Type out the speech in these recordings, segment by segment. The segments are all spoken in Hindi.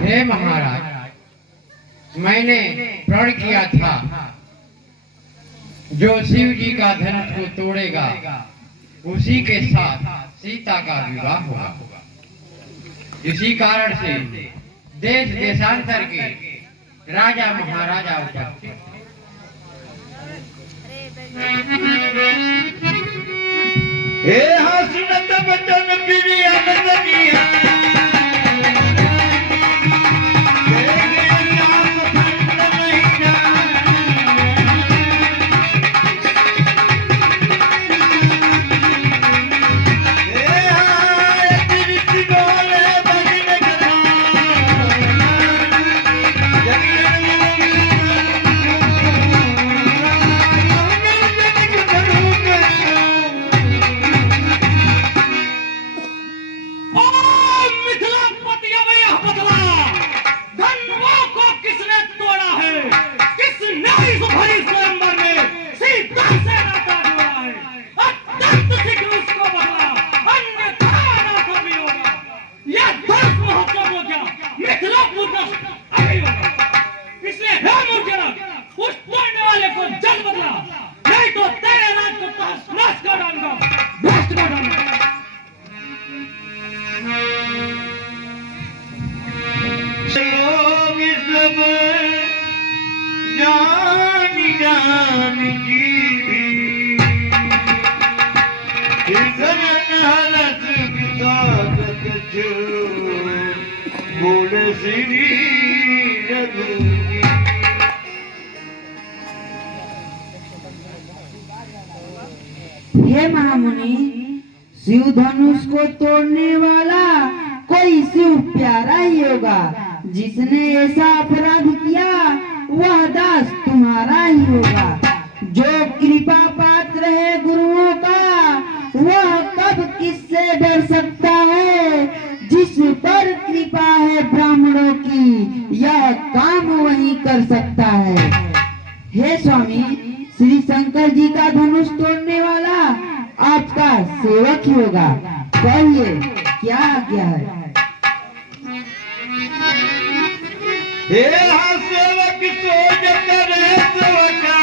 हे महाराज, मैंने प्रण किया था जो शिव जी का धनुष को तोड़ेगा उसी के साथ सीता का विवाह होगा। इसी कारण से देश देशांतर के राजा महाराजा उपस्थित। हे हसनत बचन प्रिय नदनिया हे महामुनि, शिव धनुष को तोड़ने वाला कोई शिव प्यारा ही होगा। जिसने ऐसा अपराध किया वह दास तुम्हारा ही होगा। जो कृपा पात्र है गुरुओं का वह कब किससे डर सकता है। जिस पर कृपा है ब्राह्मणों की यह काम वही कर सकता है। हे स्वामी, श्री शंकर जी का धनुष तोड़ने वाला आपका सेवक ही होगा। कहिए क्या आज्ञा है। हे सेवक सोच करे सेवका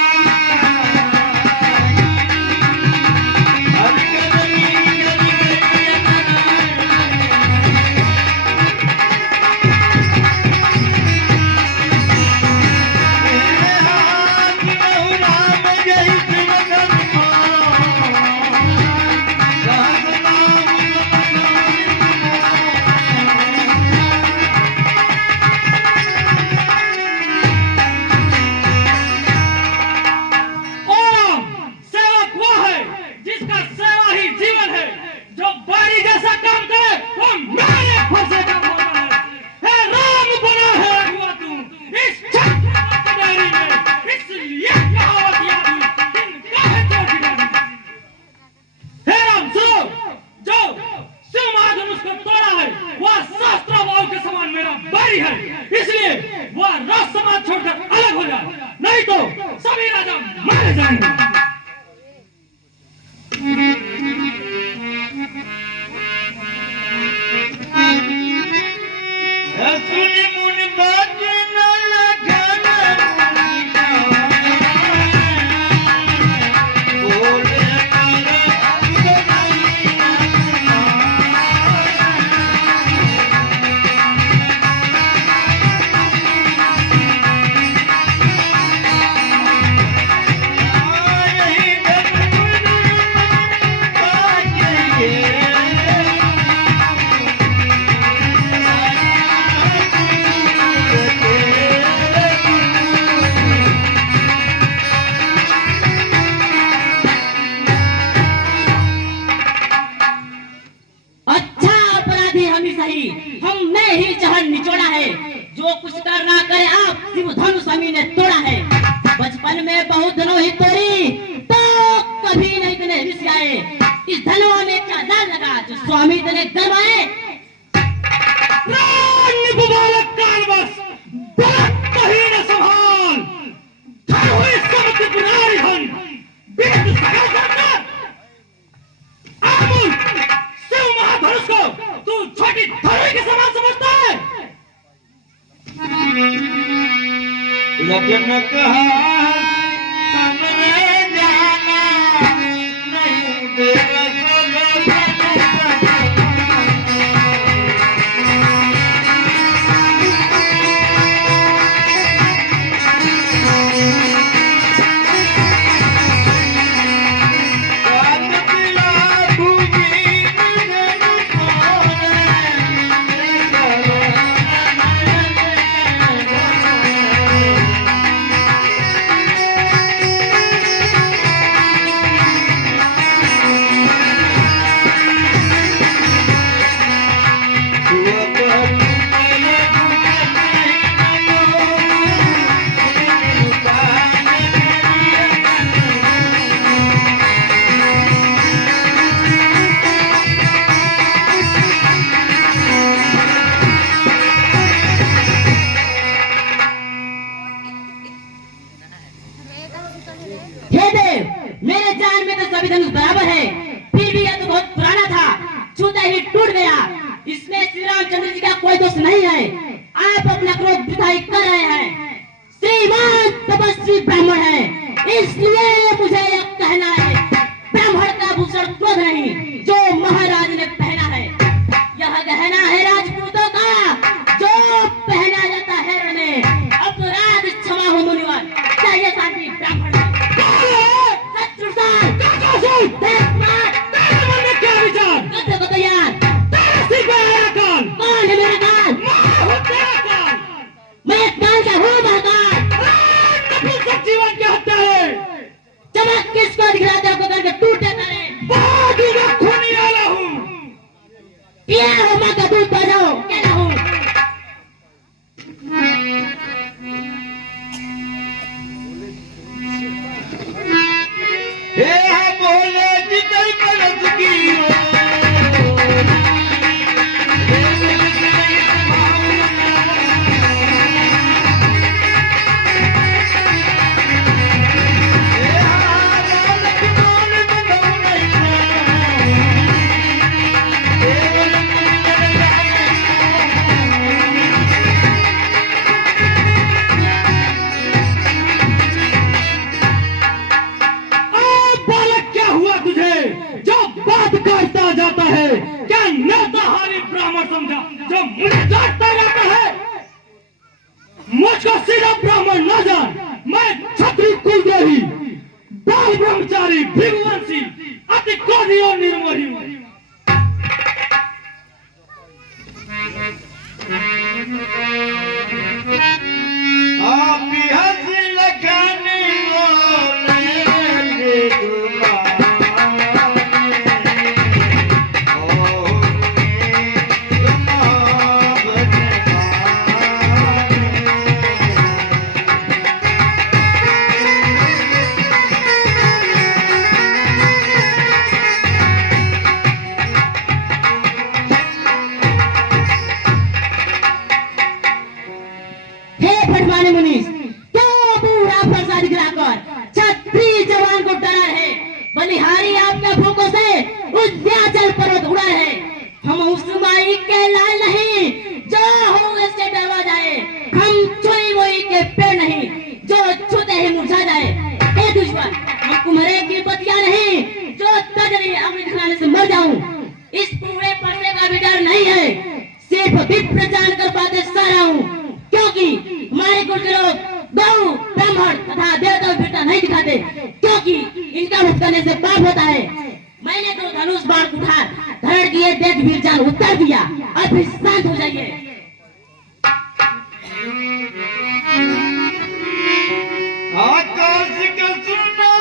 इसलिए वह राज समाज छोड़कर अलग हो जाए, नहीं तो सभी राजा मारे जाएंगे। सजन कहा हमने जाना नहीं देगा हे देव, मेरे जान में तो सभी धनुष बराबर है, फिर भी यह तो बहुत पुराना था, छूता ही टूट गया। इसमें श्री रामचंद्र जी का कोई दोष नहीं है। आप अपना क्रोध वृथाई कर रहे हैं। श्रीमान तपस्वी ब्राह्मण है, इसलिए मुझे यह कहना है, ब्राह्मण का भूषण क्रोध नहीं जो महाराज ने पहना है। यह गहना है राजपूतों का, जो पहना जाता है रण में। अपराध क्षमा हो मुनिवर, चाहिए शांति ब्राह्मण में। क्या विचार कथे को तैयार। कौन है मेरा काल? मैं काल का हूँ महाकाल। जीवन की हत्या है। चमक किसको दिखलाते हो करके टूट जाता है। बहुत खूनी वाला हूँ। पिया हो माँ का दूध बजाओ, कहना हूँ। हे बोले जितई बरस की हो जाता है क्या नेताहारी ब्राह्मण समझा जो मुझे डांटता रहता है। मुझको सीधा ब्राह्मण न जान, मैं क्षत्रिय कुलदेवी, बाल ब्रह्मचारी, भृगुवंशी, अति क्रोधी और निर्मोही हूँ। आप हंस लगाने वाले हे फटमाने मुनीस, क्यों बूढ़ा फरसा दिखलाकर क्षत्रिय जवान को डरा रहे? बलिहारी आपके भूखों से उद्याचल पर्वत उड़ा रहे। हम उस माई के लाल नहीं जो हो इससे डरवा जाए। हम चोई वोई के पेड़ नहीं जो छूते ही मुरझा जाए। हे दुश्मन, हम कुम्हारे की बतिया नहीं जो तजरी अग्नि खिलाने से मर जाऊं। इस पूरे पर्दे का भी डर नहीं है, सिर्फ विप्र जानकर बातें सारा हूँ। क्योंकि हमारे कुल के लोग गौ, ब्राह्मण तथा देवता वीरता नहीं दिखाते, क्योंकि इनका वध करने से पाप होता है। मैंने तो धनुष बाण उठा धरण किए, देख वीर जान उत्तर दिया। अब भी शांत हो जाइए। आकाश का सुना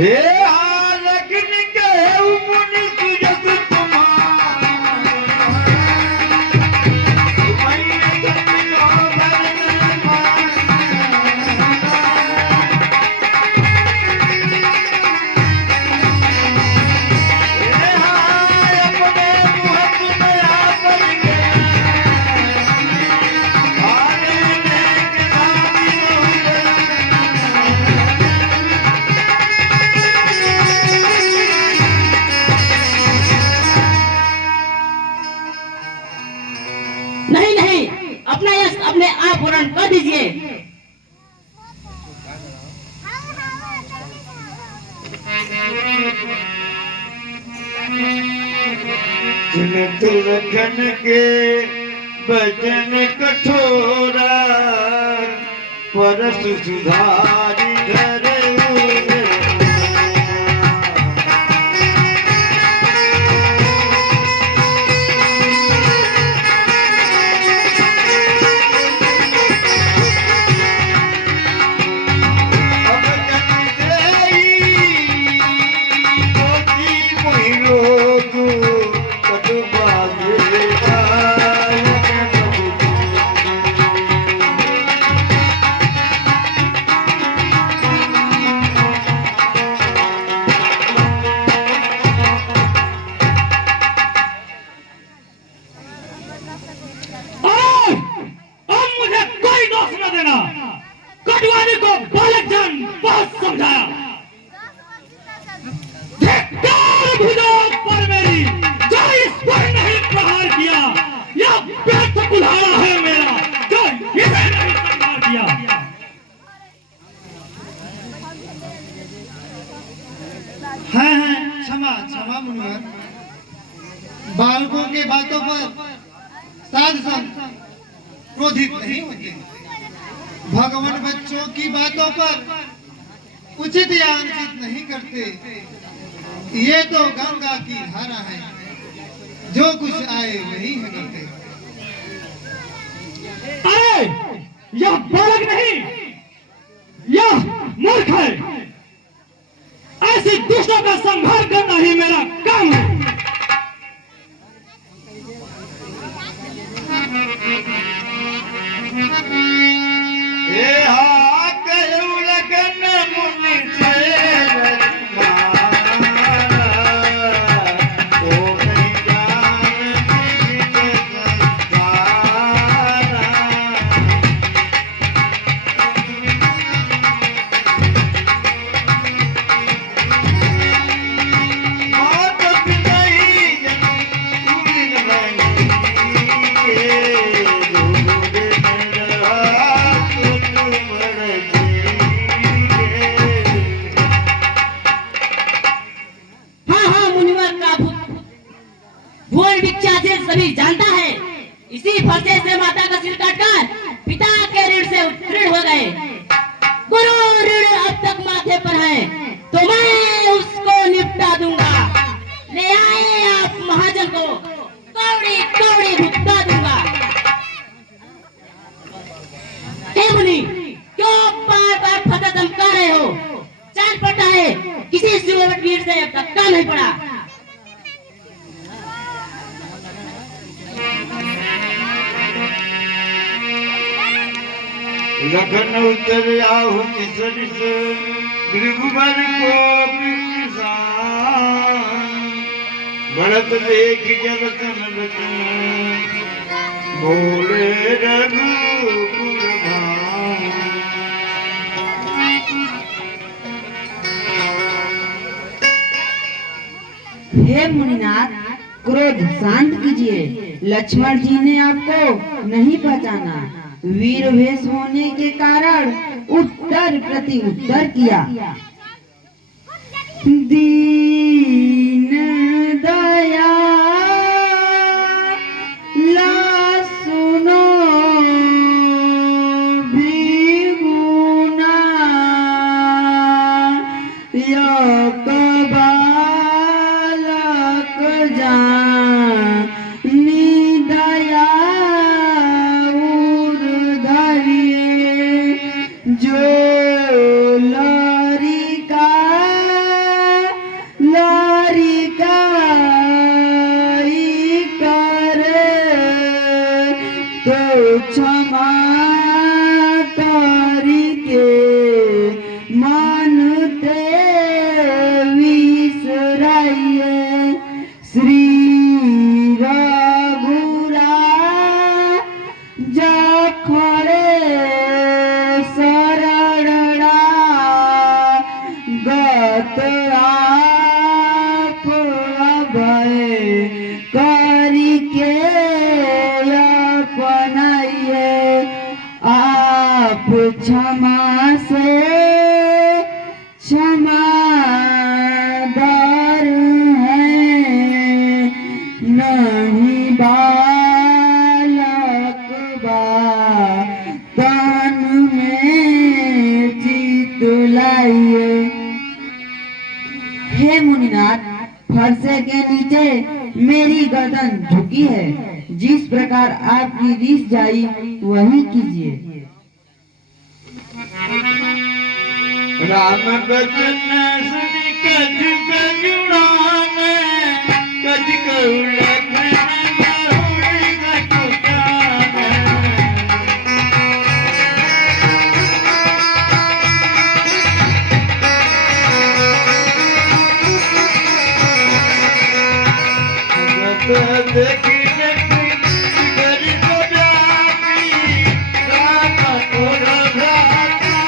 हे हालकिन कहु मुनि सुजस तुम्हारा मैंने कपियो भरन हे हाय अपने मुँह सुनया पर गया हाले ने गावी नहीं नहीं, अपना यश अपने आप पूर्ण कर दीजिए। सुनत लखन के बचन कठोरा परस सुधारी धर अब मुझे कोई दोष न देना। कटवारी को बालक जान बहुत समझाया। धिक्कार भुजाओं पर मेरी, जो इस पर नहीं प्रहार किया। यह व्यर्थ कुल्हाड़ा है मेरा, जो इसे नहीं संभाल किया। है क्षमा क्षमा मुनिवर। बालकों के बातों पर साध संत क्रोधित नहीं होते। भगवान बच्चों की बातों पर उचित या अनुचित नहीं करते। ये तो गंगा की धारा है, जो कुछ आए वही है करते। अरे यह बालक नहीं, यह मूर्ख है। ऐसी दुष्टों का संहार करना ही मेरा काम है। हे हा कहु लगन मुनि चेर ओ नहीं जान मात नहीं हाँ हाँ, मुनिवर का भूल विख्यात से सभी जानता है। इसी फरसे से माता का सिर काटकर पिता के ऋण से ऋण हो गए। गुरु ऋण अब तक माथे पर है, तो मैं उसको निपटा दूंगा। ले आए आप महाजन को, कौड़ी कौड़ी भुगता दूंगा। हे मुनि, क्यों बार बार फतह धमका रहे हो? जान पड़ता है किसी शिववीर से अब तक काम नहीं पड़ा। लखन उतर आहुति सरिस भृगुवर को किसान बढ़त देख जलतन बचन बोले रघुकुल भाई। हे मुनिनाथ, क्रोध शांत कीजिए। लक्ष्मण जी ने आपको नहीं पहचाना। वीर वेश होने के कारण उत्तर प्रति उत्तर किया। दीन दया ला सुनो भृगुना यक बालक जानी दया उर धरिए जो लरिका आप अभय करके अपनाइए, आप क्षमा से क्षमादार हैं, नहीं बालक बा तन में चित लाइए। हे मुनिनाथ, फरसे के नीचे मेरी गर्दन झुकी है, जिस प्रकार आपकी रीस जाई वही कीजिए। राम बचन सुनि कछ कजुड़ान, कछ कउलख बहुरी कछुटान। जगत देखी देखी गरी को व्यापी, राम तोर भ्राता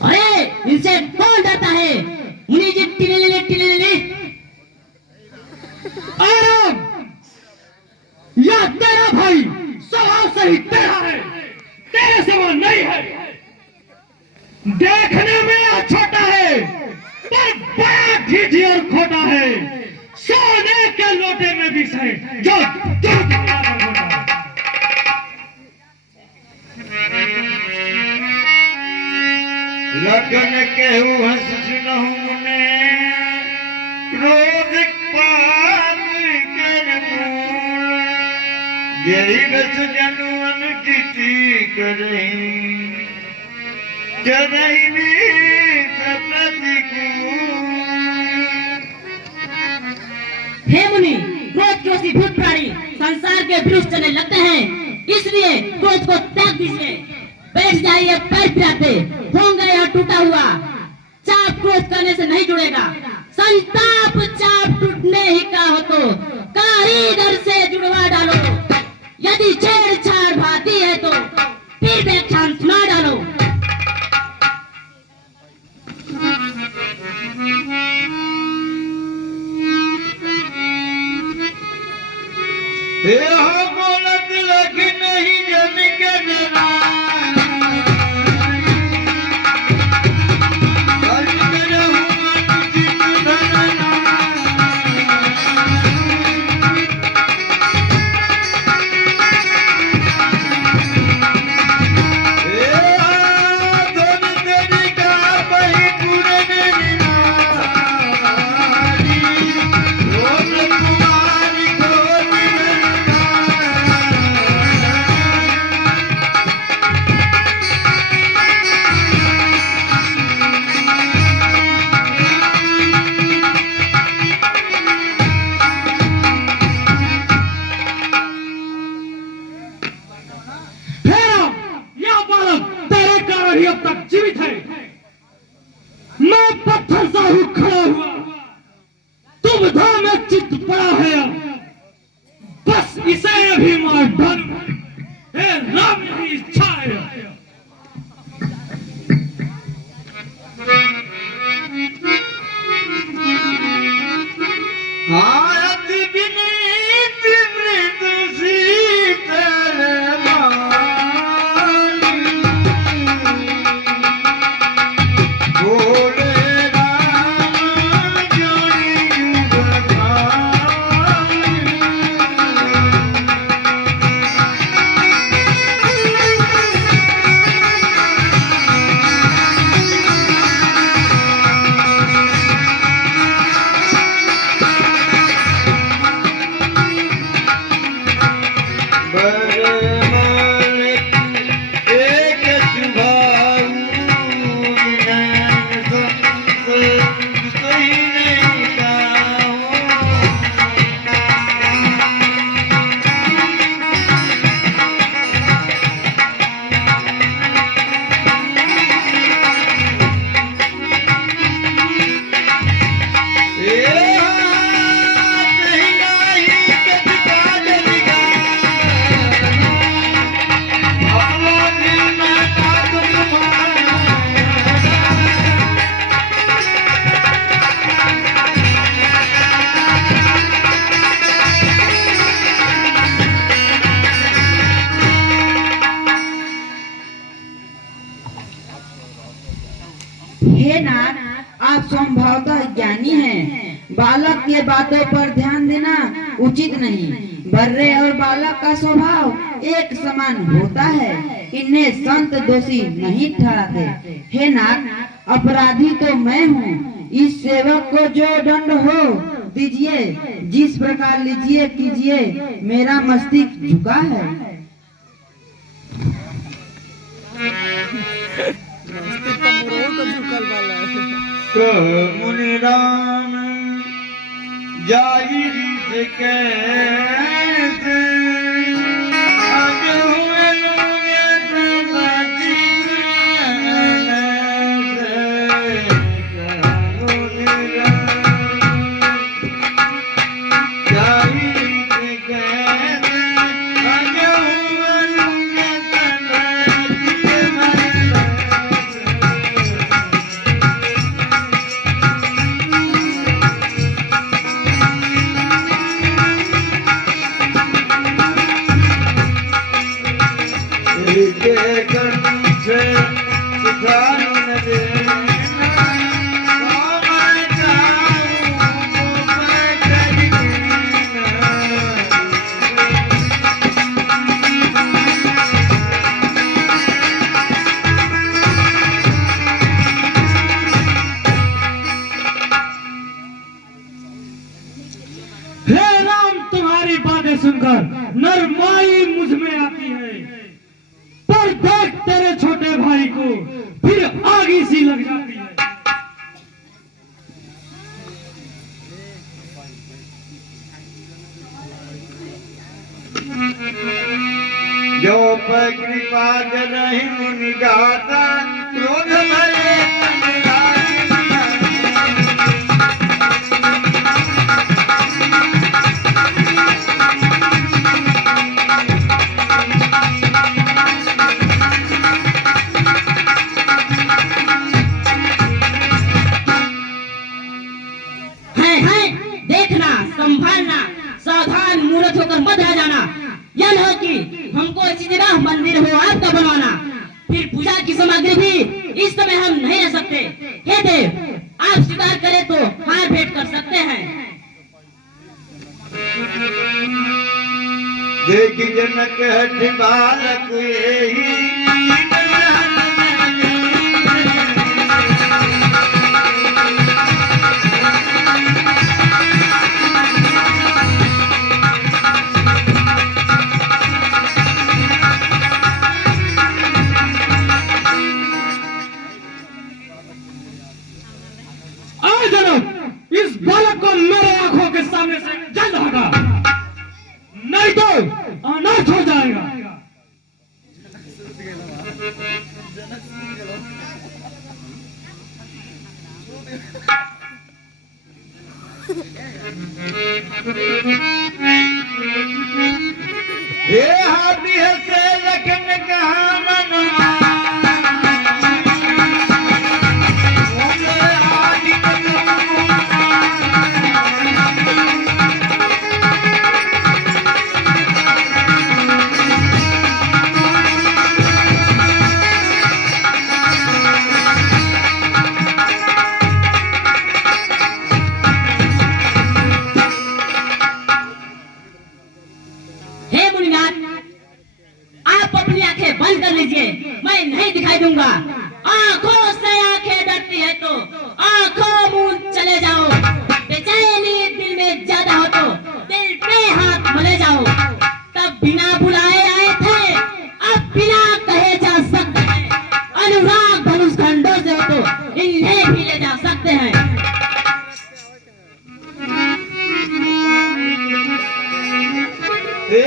अरे इनसे कौन डरता है? मुनि जी टिलिलिली टिलिलिली। आराम, या तेरा भाई स्वभाव से ही तेरा है, तेरे समान नहीं है। देखने में यह छोटा है, पर बड़ा ढीठी और खोटा है। सोने के लोटे में विष है, जो दूध बराबर होता है। लगन केहू हंस सुनहु मुने, रोज पान कर मूल। यही बस जनुअन कीती करही, चरही प्रतिकूल। हे मुनि, क्रोध के वशी भूत प्राणी संसार के विरुद्ध चलने लगते हैं, इसलिए क्रोध को त्याग दीजिए। बैठ जाइए पैर फिराते, होंगे यह टूटा हुआ। चाप क्रोध करने से नहीं जुड़ेगा, संताप चाप टूटने ही का हो तो कारीगर से जुड़वा डालो। यदि छेड़छाड़ भाती है तो फिर व्याख्यान सुना डालो। हे हो बोलत लख नहीं जन के डरा, हर करहु अनुचित धरना। हे धन तेरी का बही पूरन नारी, रोज कुमारी खोज फेरा, यह बालक तेरे कारण ही अब तक जीवित है। मैं पत्थर सा ही खड़ा हुआ, तुम धाम में चित्त पड़ा है। बस इसे अभी मार डालूं। हे राम, यही इच्छा है। अति विनीत मृदु शीतल वाणी, भोले राम जोड़ी जुग पाई। नाथ, आप स्वभावतः ज्ञानी हैं। बालक के बातों पर ध्यान देना उचित नहीं। बर्रे और बालक का स्वभाव एक समान होता है, इन्हें संत दोषी नहीं ठहराते। हे नाथ, अपराधी तो मैं हूँ। इस सेवक को जो दंड हो दीजिए, जिस प्रकार लीजिए कीजिए, मेरा मस्तिष्क झुका है। मुनिराम जाई से कैसे आज हुए लोगे सदाची जाई से कैसे आज हुए लोगे हे राम, तुम्हारी बातें सुनकर नरमाई मुझ में आती है, पर देख तेरे छोटे भाई को फिर आगी सी लग जाती है। जो पर कृपा रही मुनि गाता क्रोध भरे तन राग है देखना, संभालना, सावधान मूर्ख होकर मत रह जाना। यह न हो कि हमको इसी जगह मंदिर हो आपका बनवाना, फिर पूजा की सामग्री भी इस समय हम नहीं रह सकते। हे देव, आप स्वीकार करें तो हार भेंट कर सकते हैं। देख जनक हठ बालक यही आज जनक, इस बालक को मेरे आंखों के सामने से जल्द हटा, नहीं तो अनाथ हो जाएगा। हे हाथी हसे लखन कहा मना हे मुनिनाथ, आप अपनी आंखें बंद कर लीजिए, मैं नहीं दिखाई दूंगा। आंखों से आंखें डरती है तो आंखों मूंद चले जाओ। बेचैनी दिल में ज्यादा हो तो दिल पे हाथ मले जाओ। तब बिना बुलाए आए थे, अब बिना कहे जा सकते हैं। अनुराग धनुष खंडों से हो तो इन्हें भी ले जा सकते हैं। हे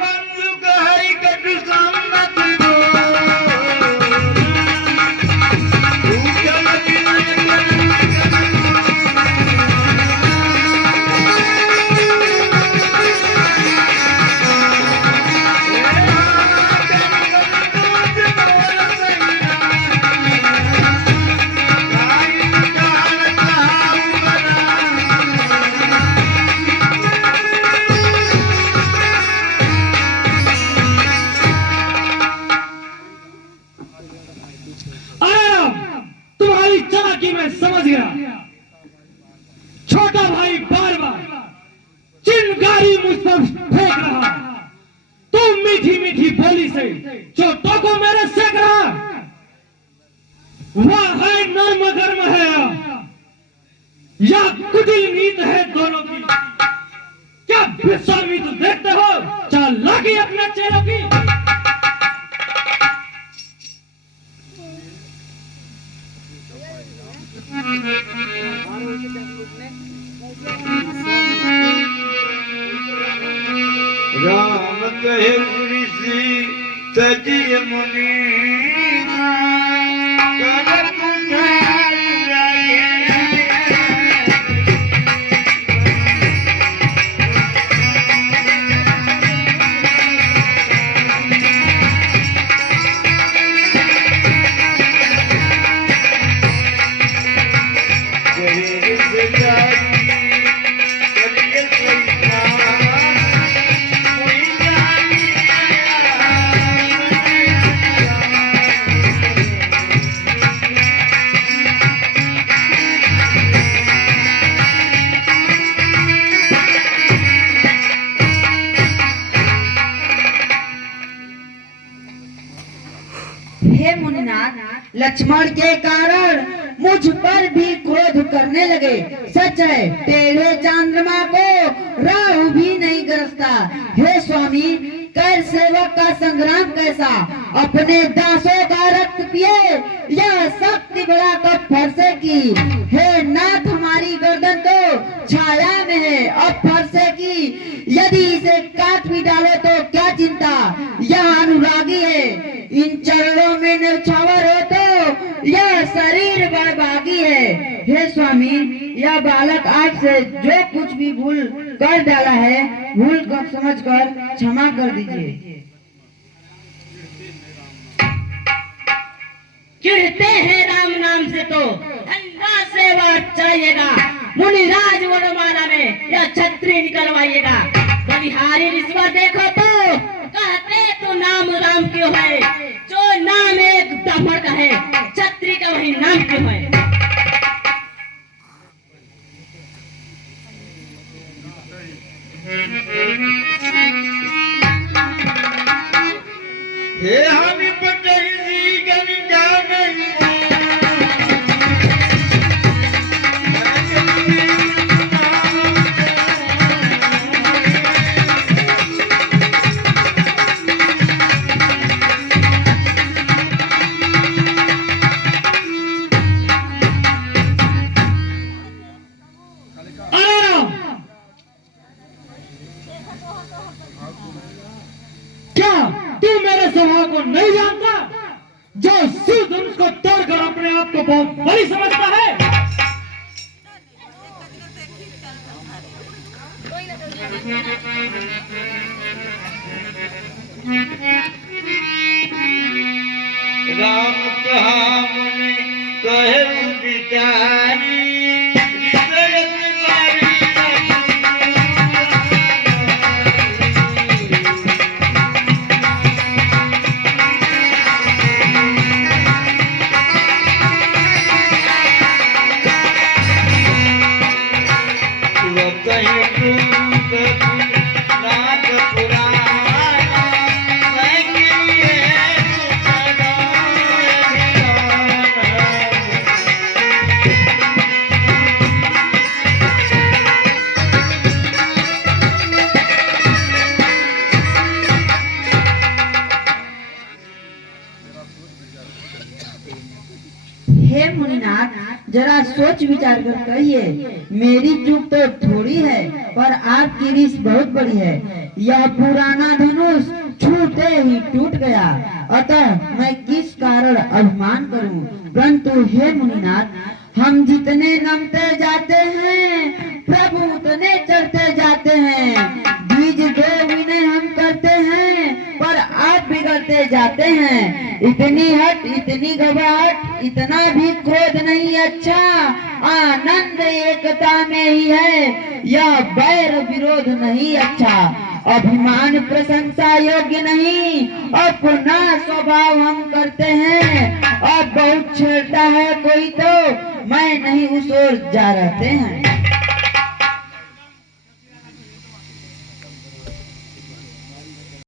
बंधु कहि कटु सम्मत दो तू चल समझ गया। छोटा भाई बार बार चिंगारी मुझ पर फेंक रहा, तुम मीठी मीठी बोली से चोटों को मेरे सेक रहा। वह है नर्म गर्म है या कुटिल नीत है दोनों की। क्या विश्वामित देखते हो चालाकी अपने चेहरों की। राम कहे ऋषि तजिय मुनि करत ठाई लागे। कहे सजाई करिए पैसा कोई जानी। हे मुनिनाथ, लक्ष्मण के कारण मुझ पर भी क्रोध करने लगे। सच है, टेढ़े चंद्रमा को राहु भी नहीं गरजता। हे स्वामी, कर सेवक का संग्राम कैसा, अपने दासों का रक्त पिए यह शक्ति बड़ा कब फरसे की। हे नाथ, हमारी गर्दन तो छाया में है, अब फरसे की। यदि इसे काट भी डालो तो क्या चिंता, यह अनुरागी है। इन चरणों में न्यौछावर हो तो यह शरीर बड़भागी है। हे स्वामी, यह बालक आज से जो कुछ भी भूल कर डाला है, भूल कर समझकर क्षमा कर दीजिए। चिढ़ते हैं राम नाम से तो ठंडा से वाट चाहिएगा। मुनिराज वनमाला में यह छतरी निकलवाइएगा। बलिहारी रिश्वत देखो तो कहते तो नाम राम क्यों है, जो नाम एक ब्राह्मण का है छतरी का वही नाम क्यों है। हे हामी पटही दी गन जाने। अरे राम, क्या तू मेरे स्वभाव को नहीं जानता, जो शिव धनुष को तोड़कर अपने आप को बहुत बड़ी समझता है। राम कहा मुनि कहे विचारी विसरत बारी। कहीं नाथ पुराना मैं हे मुनिनाथ, जरा सोच विचार कर कहिए, मेरी चूक तो थोड़ी है पर आपकी रिस बहुत बड़ी है। यह पुराना धनुष छूटे ही टूट गया, अतः मैं किस कारण अभिमान करूं। परंतु हे मुनिनाथ, हम जितने नमते जाते हैं प्रभु उतने चढ़ते जाते हैं। बीज दो विनय हम करते हैं पर आप बिगड़ते जाते हैं। इतनी हट, इतनी घबराहट, इतना भी क्रोध नहीं अच्छा। आनंद एकता में ही है, यह बैर विरोध नहीं अच्छा। अभिमान प्रशंसा योग्य नहीं, अपना स्वभाव हम करते हैं। अब बहुत छेड़ता है कोई तो मैं मैं नहीं उस ओर जा रहते हैं।